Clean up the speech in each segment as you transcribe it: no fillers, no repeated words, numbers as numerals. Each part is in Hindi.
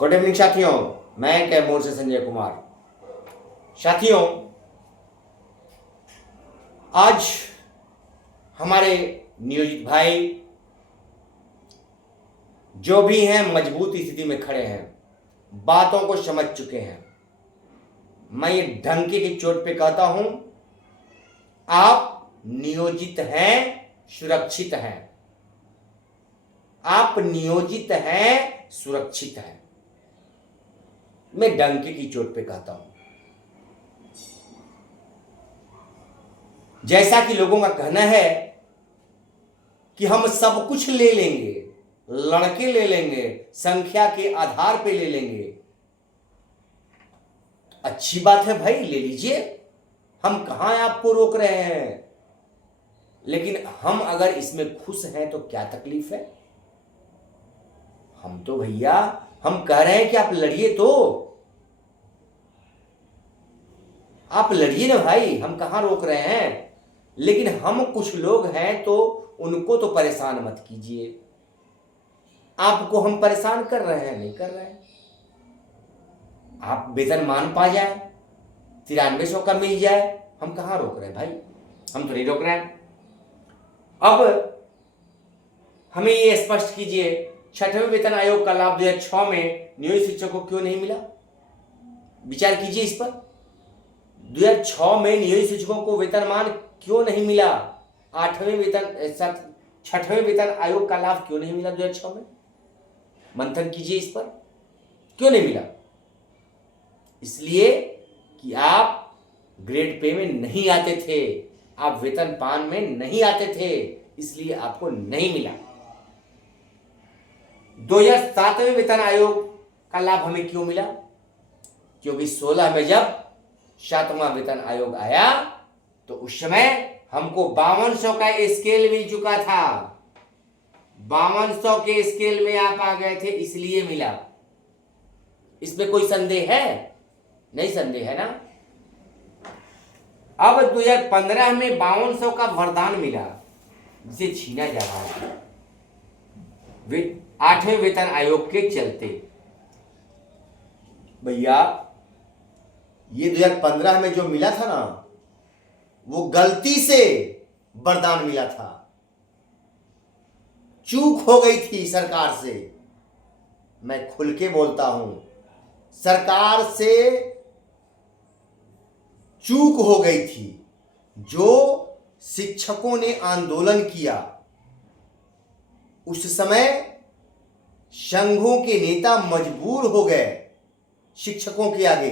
गुड इवनिंग साथियों, मैं कैमूर से संजय कुमार। साथियों, आज हमारे नियोजित भाई जो भी हैं मजबूत स्थिति में खड़े हैं, बातों को समझ चुके हैं। मैं ये ढंके की चोट पे कहता हूं, आप नियोजित हैं, सुरक्षित हैं। आप नियोजित हैं, सुरक्षित हैं। मैं डंके की चोट पे कहता हूं। जैसा कि लोगों का कहना है कि हम सब कुछ ले लेंगे, लड़के ले लेंगे, संख्या के आधार पे ले लेंगे। अच्छी बात है भाई, ले लीजिए, हम कहां आपको रोक रहे हैं। लेकिन हम अगर इसमें खुश हैं तो क्या तकलीफ है। हम तो भैया हम कह रहे हैं कि आप लड़िए, तो आप लड़िए ना भाई, हम कहां रोक रहे हैं। लेकिन हम कुछ लोग हैं तो उनको तो परेशान मत कीजिए। आपको हम परेशान कर रहे हैं? नहीं कर रहे हैं। आप वेतन मान पा जाए, 9300 का मिल जाए, हम कहां रोक रहे हैं भाई, हम तो नहीं रोक रहे हैं। अब हमें ये स्पष्ट कीजिए, छठवें वेतन आयोग का लाभ 2006 में नियोजित शिक्षकों को क्यों नहीं मिला? विचार कीजिए इस पर। 2006 में नियोजित शिक्षकों को वेतनमान क्यों नहीं मिला? छठवें वेतन आयोग का लाभ क्यों नहीं मिला 2006 में? मंथन कीजिए इस पर, क्यों नहीं मिला? इसलिए कि आप ग्रेड पे में नहीं आते थे, आप वेतन पान में नहीं आते थे, इसलिए आपको नहीं मिला। 2007वें वेतन आयोग का लाभ हमें क्यों मिला? क्योंकि 16 में जब 7वां वेतन आयोग आया तो उस समय हमको 5200 का स्केल मिल चुका था। 5200 के स्केल में आप आ गए थे, इसलिए मिला। इसमें कोई संदेह है? नहीं संदेह है ना। अब 2015 में 5200 का वरदान मिला, जिसे छीना जा रहा है 8वें वेतन आयोग के चलते। भैया ये 2015 में जो मिला था ना, वो गलती से वरदान मिला था, चूक हो गई थी सरकार से। मैं खुल के बोलता हूं, सरकार से चूक हो गई थी। जो शिक्षकों ने आंदोलन किया, उस समय संघों के नेता मजबूर हो गए शिक्षकों के आगे।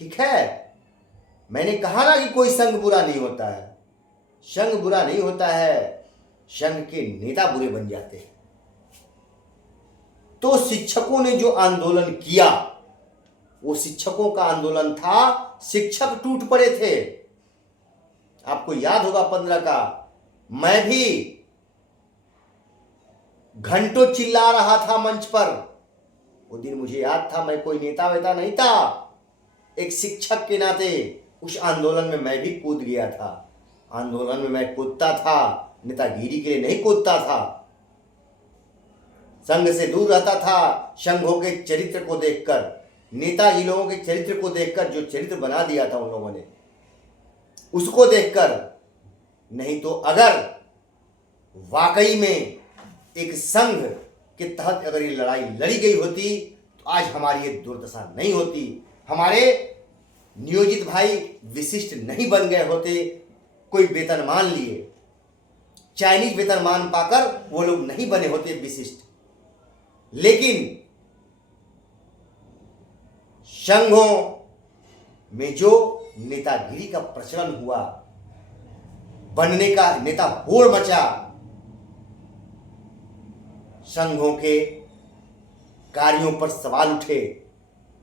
ठीक है, मैंने कहा ना कि कोई संघ बुरा नहीं होता है। संघ बुरा नहीं होता है, संघ के नेता बुरे बन जाते हैं। तो शिक्षकों ने जो आंदोलन किया, वो शिक्षकों का आंदोलन था, शिक्षक टूट पड़े थे। आपको याद होगा 15 का, मैं भी घंटों चिल्ला रहा था मंच पर। वो दिन मुझे याद था, मैं कोई नेता वेता नहीं था, एक शिक्षक के नाते उस आंदोलन में मैं भी कूद गया था। आंदोलन में मैं कूदता था, नेतागिरी के लिए नहीं कूदता था। संघ से दूर रहता था, संघों के चरित्र को देखकर, नेताजी लोगों के चरित्र को देखकर, जो चरित्र बना दिया था उन लोगों ने, उसको देखकर। नहीं तो अगर वाकई में एक संघ के तहत अगर ये लड़ाई लड़ी गई होती तो आज हमारी ये दुर्दशा नहीं होती। हमारे नियोजित भाई विशिष्ट नहीं बन गए होते, कोई वेतनमान लिए, चाइनीज वेतनमान पाकर वो लोग नहीं बने होते विशिष्ट। लेकिन संघों में जो नेतागिरी का प्रचलन हुआ, बनने का नेता होड़ मचा, संघों के कार्यों पर सवाल उठे,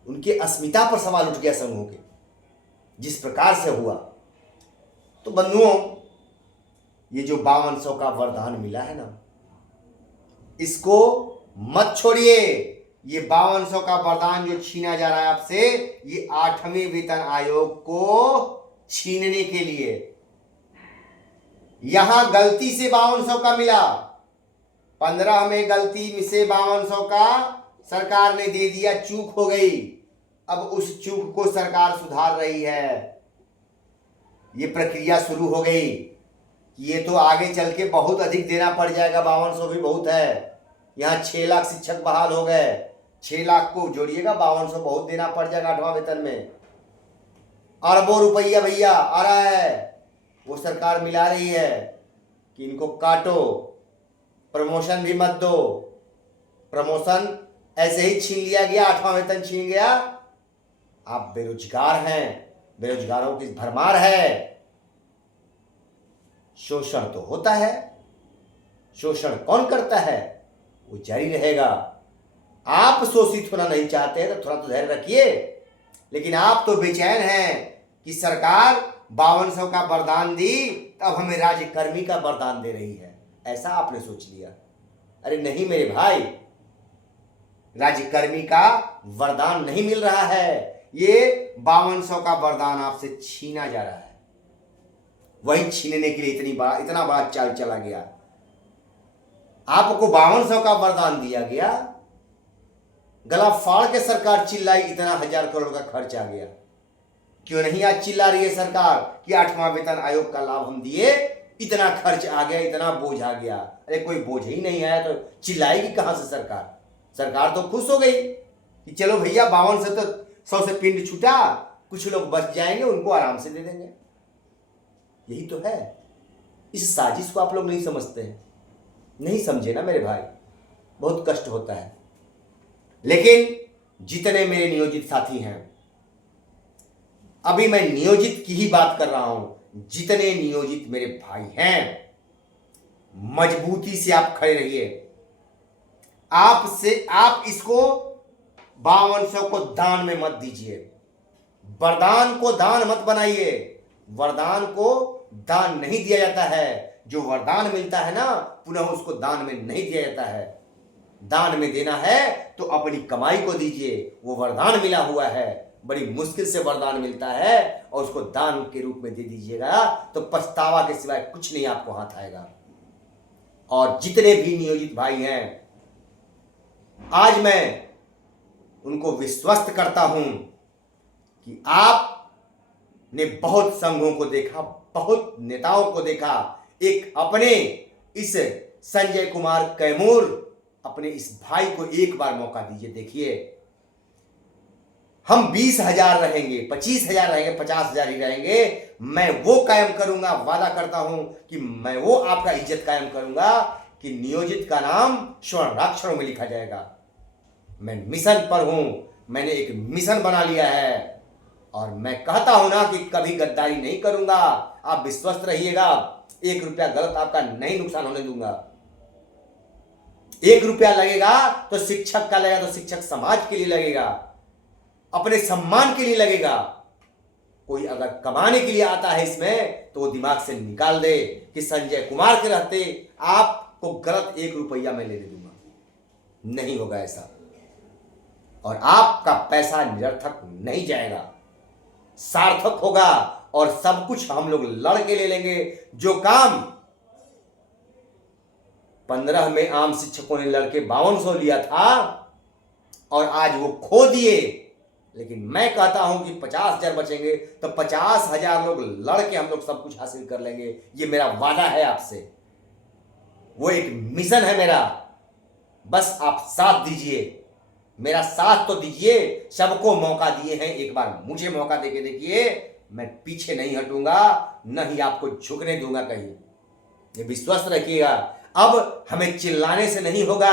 उनके अस्मिता पर सवाल उठ गया संघों के, जिस प्रकार से हुआ। तो बंधुओं, ये जो 5200 का वरदान मिला है ना, इसको मत छोड़िए। ये 5200 का वरदान जो छीना जा रहा है आपसे, ये 8वें वेतन आयोग को छीनने के लिए। यहां गलती से 5200 का मिला, 15 में गलती से 5200 का सरकार ने दे दिया, चूक हो गई। अब उस चूक को सरकार सुधार रही है। ये प्रक्रिया शुरू हो गई। ये तो आगे चल के बहुत अधिक देना पड़ जाएगा। 5200 भी बहुत है। यहाँ 6 लाख शिक्षक बहाल हो गए। 6 लाख को जोड़िएगा, 5200 बहुत देना पड़ जाएगा 8वां वेतन में। अरबों रुपया भैया आ रहा है। वो सरकार मिला रही है कि इनको काटो, प्रमोशन भी मत दो। प्रमोशन ऐसे ही छीन लिया गया, 8वां वेतन छीन गया। आप बेरोजगार हैं, बेरोजगारों की भरमार है। शोषण तो होता है। शोषण कौन करता है? वो जारी रहेगा। आप शोषित होना नहीं चाहते तो थोड़ा तो धैर्य रखिए। लेकिन आप तो बेचैन हैं कि सरकार 5200 का वरदान दी, तब हमें राज्यकर्मी का वरदान दे रही है, ऐसा आपने सोच लिया। अरे नहीं मेरे भाई, राज्यकर्मी का वरदान नहीं मिल रहा है। ये 5200 का वरदान आपसे छीना जा रहा है। वही छीनने के लिए इतना बड़ा चाल चला गया। आपको 5200 का वरदान दिया गया, गला फाड़ के सरकार चिल्लाई, इतना 1000 करोड़ का खर्च आ गया। क्यों नहीं आज चिल्ला रही है सरकार कि 8वां वेतन आयोग का लाभ हम दिए, इतना खर्च आ गया, इतना बोझ आ गया। अरे कोई बोझ ही नहीं आया तो चिल्लाएगी कहां से सरकार? सरकार तो खुश हो गई कि चलो भैया 5200 तो 100 से पिंड छूटा, कुछ लोग बच जाएंगे, उनको आराम से दे देंगे। यही तो है। इस साजिश को आप लोग नहीं समझते हैं। नहीं समझे ना मेरे भाई, बहुत कष्ट होता है। लेकिन जितने मेरे नियोजित साथी हैं, अभी मैं नियोजित की ही बात कर रहा हूं, जितने नियोजित मेरे भाई हैं, मजबूती से आप खड़े रहिए। आप इसको 5200 को दान में मत दीजिए। वरदान को दान मत बनाइए। वरदान को दान नहीं दिया जाता है। जो वरदान मिलता है ना, पुनः उसको दान में नहीं दिया जाता है। दान में देना है तो अपनी कमाई को दीजिए। वो वरदान मिला हुआ है, बड़ी मुश्किल से वरदान मिलता है, और उसको दान के रूप में दे दीजिएगा तो पछतावा के सिवाय कुछ नहीं आपको हाथ आएगा। और जितने भी नियोजित भाई हैं, आज मैं उनको विश्वस्त करता हूं कि आपने बहुत संघों को देखा, बहुत नेताओं को देखा। एक अपने इस संजय कुमार कैमूर, अपने इस भाई को एक बार मौका दीजिए। देखिए, हम 20,000 रहेंगे, 25,000 रहेंगे, 50,000 ही रहेंगे। मैं वो कायम करूंगा, वादा करता हूं कि मैं वो आपका इज्जत कायम करूंगा कि नियोजित का नाम स्वर्णाक्षरों में लिखा जाएगा। मैं मिशन पर हूं, मैंने एक मिशन बना लिया है, और मैं कहता हूं ना कि कभी गद्दारी नहीं करूंगा। आप विश्वस्त रहिएगा, 1 रुपया गलत आपका नहीं नुकसान होने दूंगा। 1 रुपया लगेगा तो शिक्षक का लगेगा, तो शिक्षक समाज के लिए लगेगा, अपने सम्मान के लिए लगेगा। कोई अगर कमाने के लिए आता है इसमें, तो वो दिमाग से निकाल दे कि संजय कुमार के रहते आपको गलत 1 रुपया मैं लेने दूंगा। नहीं होगा ऐसा, और आपका पैसा निरर्थक नहीं जाएगा, सार्थक होगा, और सब कुछ हम लोग लड़ के ले लेंगे। जो काम 15 में आम शिक्षकों ने लड़के 5200 लिया था, और आज वो खो दिए, लेकिन मैं कहता हूं कि 50,000 बचेंगे तो 50,000 लोग लड़ के हम लोग सब कुछ हासिल कर लेंगे। ये मेरा वादा है आपसे, वो एक मिशन है मेरा। बस आप साथ दीजिए, मेरा साथ तो दीजिए। सबको मौका दिए हैं, एक बार मुझे मौका देके देखिए। मैं पीछे नहीं हटूंगा, न ही आपको झुकने दूंगा कहीं। ये विश्वास रखिएगा। अब हमें चिल्लाने से नहीं होगा,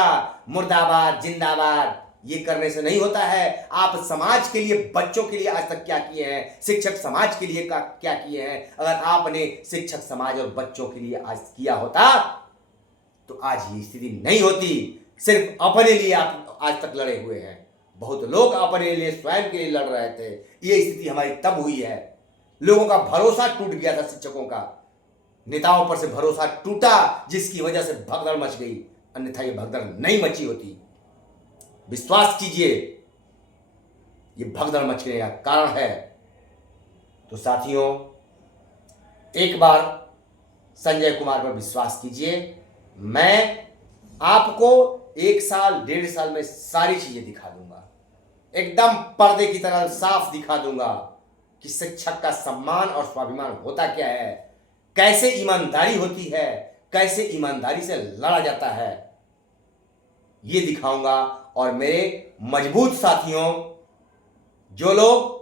मुर्दाबाद जिंदाबाद ये करने से नहीं होता है। आप समाज के लिए, बच्चों के लिए आज तक क्या किए हैं, शिक्षक समाज के लिए क्या किए हैं? अगर आपने शिक्षक समाज और बच्चों के लिए आज किया होता तो आज ये स्थिति नहीं होती। सिर्फ अपने लिए आप आज तक लड़े हुए हैं। बहुत लोग अपने लिए, स्वयं के लिए लड़ रहे थे। ये स्थिति हमारी तब हुई है। लोगों का भरोसा टूट गया था, शिक्षकों का, नेताओं पर से भरोसा टूटा, जिसकी वजह से भगदड़ मच गई। अन्यथा ये भगदड़ नहीं मची होती। विश्वास कीजिए, ये भगदड़ मचने का कारण है। तो साथियों, एक बार संजय कुमार पर विश्वास कीजिए। मैं आपको 1 साल 1.5 साल में सारी चीजें दिखा दूंगा, एकदम पर्दे की तरह साफ दिखा दूंगा कि शिक्षक का सम्मान और स्वाभिमान होता क्या है, कैसे ईमानदारी होती है, कैसे ईमानदारी से लड़ा जाता है, ये दिखाऊंगा। और मेरे मजबूत साथियों, जो लोग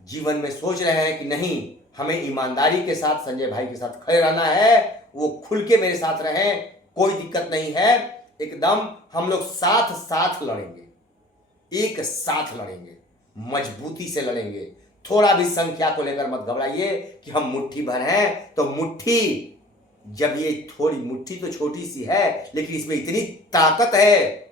जीवन में सोच रहे हैं कि नहीं हमें ईमानदारी के साथ संजय भाई के साथ खड़े रहना है, वो खुल के मेरे साथ रहें, कोई दिक्कत नहीं है। एकदम हम लोग साथ साथ लड़ेंगे, एक साथ लड़ेंगे, मजबूती से लड़ेंगे। थोड़ा भी संख्या को लेकर मत घबराइए कि हम मुट्ठी भर हैं, तो मुट्ठी, जब ये थोड़ी मुट्ठी तो छोटी सी है, लेकिन इसमें इतनी ताकत है,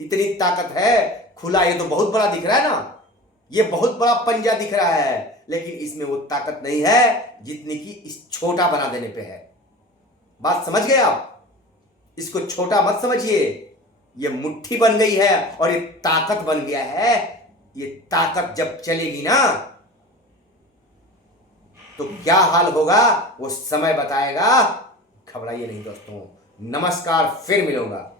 इतनी ताकत है। खुला ये तो बहुत बड़ा दिख रहा है ना, ये बहुत बड़ा पंजा दिख रहा है, लेकिन इसमें वो ताकत नहीं है जितनी कि इस छोटा बना देने पे है। बात समझ गए आप? इसको छोटा मत समझिए, ये मुट्ठी बन गई है और ये ताकत बन गया है। ये ताकत जब चलेगी ना तो क्या हाल होगा वो समय बताएगा। घबराइए नहीं दोस्तों। नमस्कार, फिर मिलूंगा।